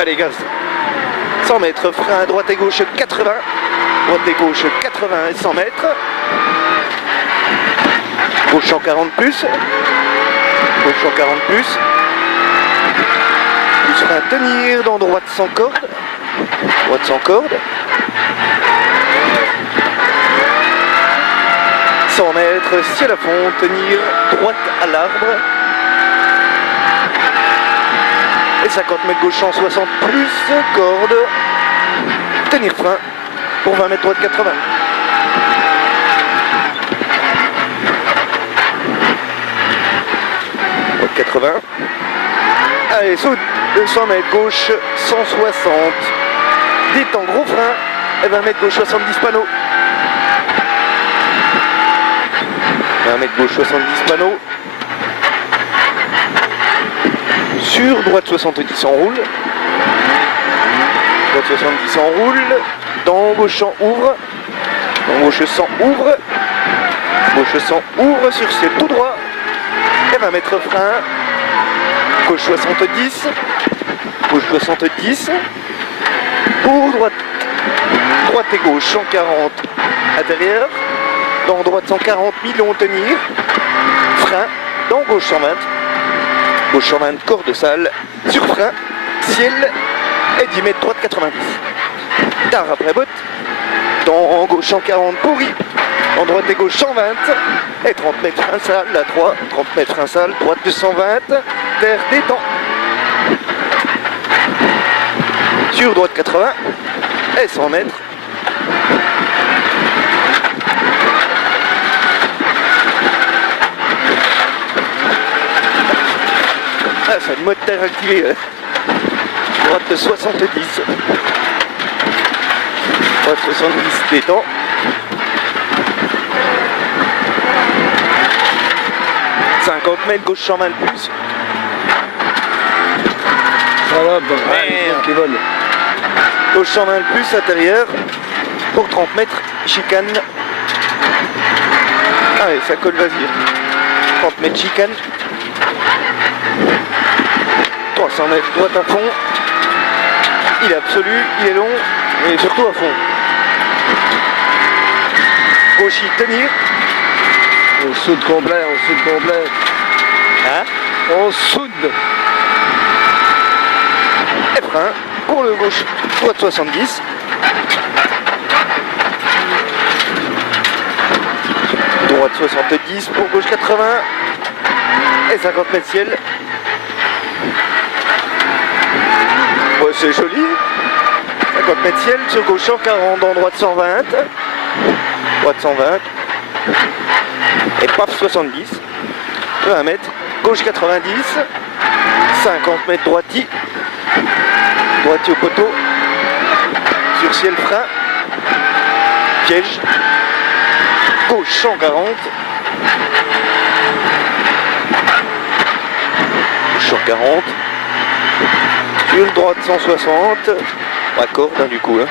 Allez gaz. 100 mètres, frein, droite et gauche 80. Droite et gauche 80 et 100 mètres. Gauche 140 plus. Gauche 140 plus. Plus frein, tenir dans droite sans corde. Droite sans corde. 100 mètres, ciel à fond, tenir droite à l'arbre. Et 50 mètres gauche 160 plus, corde. Tenir frein pour 20 mètres droite 80. Droite 80. Allez, saute, 200 mètres gauche 160. Détend, gros frein. Et 20 mètres gauche 70 panneaux. 20 mètres gauche 70 panneaux. Sur droite 70 on roule. Droite 70 on roule. Dans gauche 100 ouvre. Dans gauche 100 ouvre. Gauche 100 ouvre sur ciel tout droit. Et 20 mètres frein. Gauche 70. Gauche 70. Pour droite. Droite et gauche 140 intérieur. Dans droite 140 millions tenir. Frein. Dans gauche 120. Gauche 120 corde sale. Sur frein. Ciel. Et 10 mètres droite 90. Tard après botte. Dans gauche 140 pourri. En droite et gauche 120. Et 30 mètres frein sale. La 3. 30 mètres frein sale. Droite 220. Terre détend. Sur droite 80. Et 100 mètres. Ah, c'est une moteur activée. Droite 70. Droite 70 détend. « 50 mètres, gauche 120 plus. » Voilà, bon, qui vole. Gauche 120 plus, intérieur. Pour 30 mètres, chicane. Allez, ça colle, vas-y. 30 mètres, chicane. 300 mètres, droite à fond. Il est absolu, il est long, mais surtout à fond. Gauche, tenir. On soude complet, on soude complet. Hein? On soude. Et frein pour le gauche, droite 70. Droite 70 pour gauche 80. Et 50 mètres ciel. Ouais, c'est joli. 50 mètres ciel sur gauche 140, en droite 120. Droite 120. Et paf 70. 20 mètres. Gauche 90. 50 mètres droiti. Droitier au poteau. Sur ciel frein. Piège. Gauche 140. Gauche 140. Sur droite 160. Raccord hein, du coup. Hein.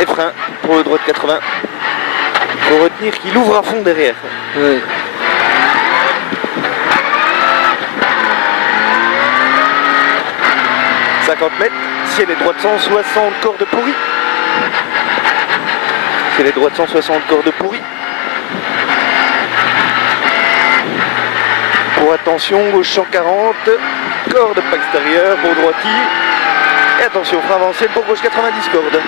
Et frein pour le droite 80. Faut retenir qu'il ouvre à fond derrière. Oui. « 50 mètres, ciel et droite 160, corde pourrie. Ciel et droite 160, corde pourrie. Pour attention, gauche 140, corde pas extérieure pour droiti. Et attention, frein avancé pour gauche 90 cordes.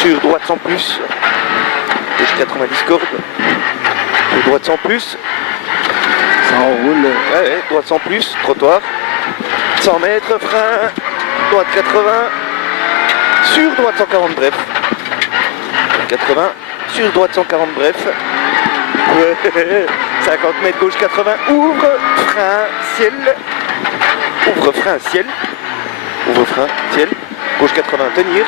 Sur droite 100 plus. Gauche 90 cordes. Sur droite 100 plus. Ça enroule. Ouais, droite 100 plus, trottoir. 100 mètres, frein. Droite 80. Sur droite 140 bref. 80. Sur droite 140 bref. Ouais. 50 mètres gauche 80. Ouvre, frein, ciel. Ouvre, frein, ciel. Ouvre, frein, ciel. Gauche 80, tenir.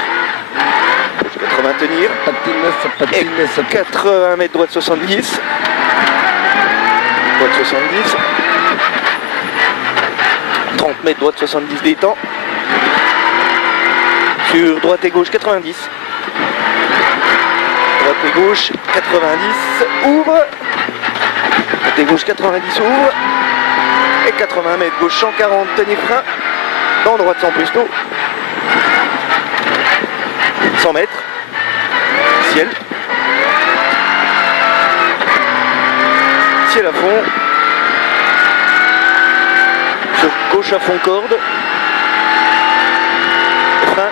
Gauche 80, tenir. Patine, ça 80 mètres droite 70. Droite 70. 30 mètres droite 70 détend. Sur droite et gauche 90. Droite et gauche 90. Ouvre. Droite et gauche 90 ouvre. Et 80 mètres, gauche 140, tenir frein. Dans droite sans plus tôt. 100 mètres. Ciel. Ciel à fond. Sur gauche à fond corde. Frein.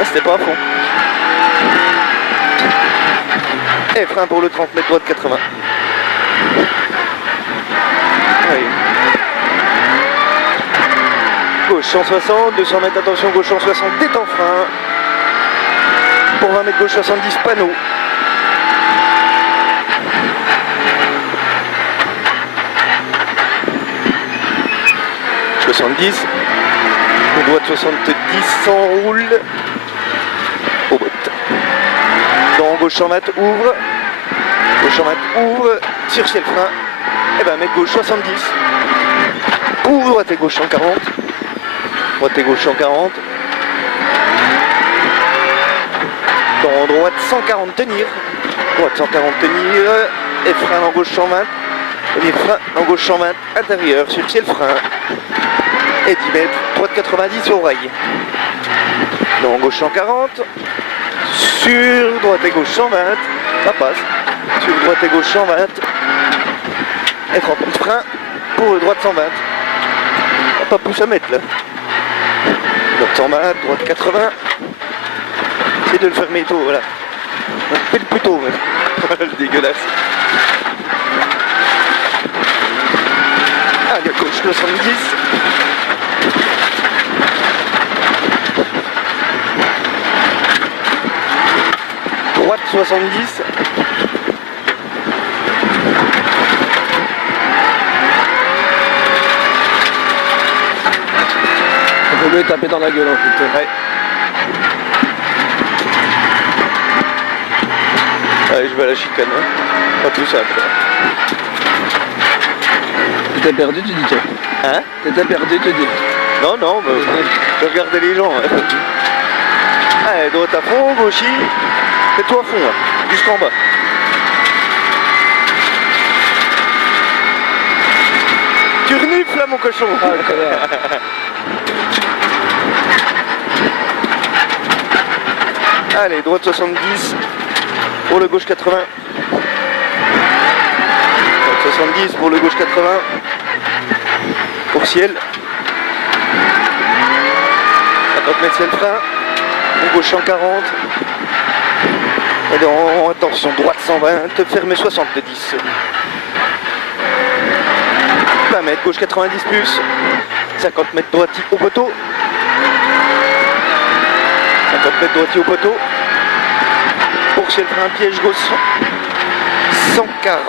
Ah, c'était pas à fond. Et frein pour le 30 mètres droite 80. Oui. Gauche 160, 200 mètres, attention, gauche 160, détend frein. Pour 20 mètres, gauche 70, panneau. « 70. Pour droite 70, s'enroule. Au bout. Dans gauche 100 mètres, ouvre. Gauche 100 mètres, ouvre. Sur ciel frein. Et ben mètre gauche 70. Pour droite et gauche 140. Droite et gauche 140. Dans droite 140 tenir. Droite 140 tenir. Et frein en gauche 120. Et frein en gauche 120 intérieur sur ciel frein. Et 10 mètres. Droite 90 au rail. Dans gauche 140. Sur droite et gauche 120. Ça passe. Sur droite et gauche 120. Et 30 mètres frein pour le droite 120. Pas pouce à mettre là. Droite 120, droite 80. C'est de le fermer tôt, voilà. Fais le plus tôt, mais. Voilà le dégueulasse. Allez, gauche 70. Droite 70. Il faut mieux taper dans la gueule en fait. Ouais. Allez, je vais à la chicane, hein. Pas plus simple. T'étais perdu, tu dis tiens. Hein? T'étais perdu, tu dis. Non, non, bah, je regardais les gens. Hein. Allez, droite à fond, gauchis. Fais-toi à fond, hein. Jusqu'en bas. Tu renifles là, mon cochon. Ah, le connard. Allez, droite 70. Pour le gauche 80. Droite 70 pour le gauche 80. Pour ciel. 50 mètres ciel frein. Pour gauche 140. Et dans, attention, droite 120. Fermé 70. 20 mètres, gauche 90 plus. 50 mètres droitier au poteau. 50 mètres droitier au poteau. Pour ciel frein, piège gauche 140.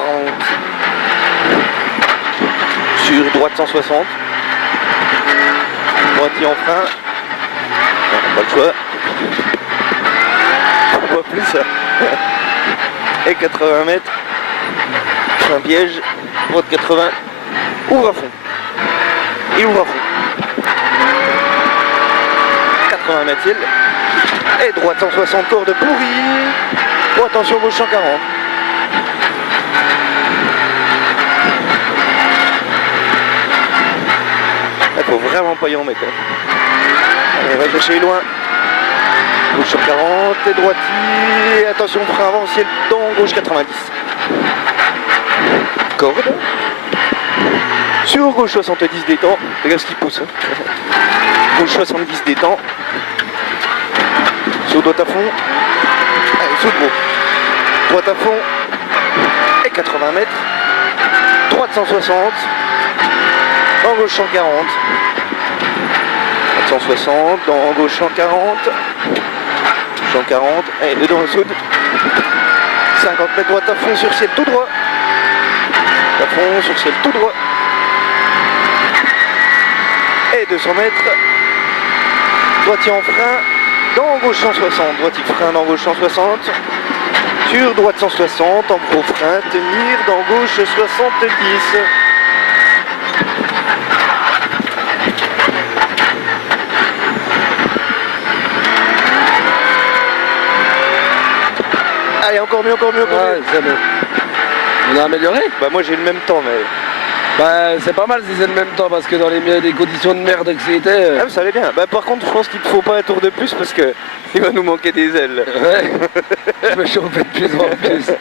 Sur droite 160. Droitier en frein. Non, pas le choix. On voit plus ça. Et 80 mètres. Frein piège. Droite 80. Ouvre à fond. Et ouvre à fond. 80 mètres ciel. Et droite 160, corde pourrie. Oh, attention, gauche 140. Il faut vraiment pas y en mettre. Hein. Allez, va chercher loin. Gauche 140 et droitier. Attention, frein avant, ciel dans gauche 90. Corde. Sur gauche 70 détend. Regarde ce qui pousse. Hein. Gauche 70 détend. Sur droite à fond. Allez, sous le gros. Droite à fond. Et 80 mètres. Droite 160. En gauche 140. Droite 160. En gauche 140. 140. Allez, dedans le soude. 50 mètres droite à fond sur ciel tout droit. À fond sur ciel tout droit. Et 200 mètres. Droitier en frein. Dans gauche 160, droitier frein dans gauche 160, sur droite 160, en gros frein, tenir dans gauche 70. Allez, encore mieux, encore mieux, encore mieux. Ouais, c'est bon. On a amélioré? Bah moi j'ai le même temps, mais Bah, c'est pas mal si c'est le même temps parce que dans les conditions de merde que c'était. Ah mais ça allait bien. Bah, par contre je pense qu'il te faut pas un tour de plus parce que il va nous manquer des ailes. Ouais. Je me chauffais de plus en plus.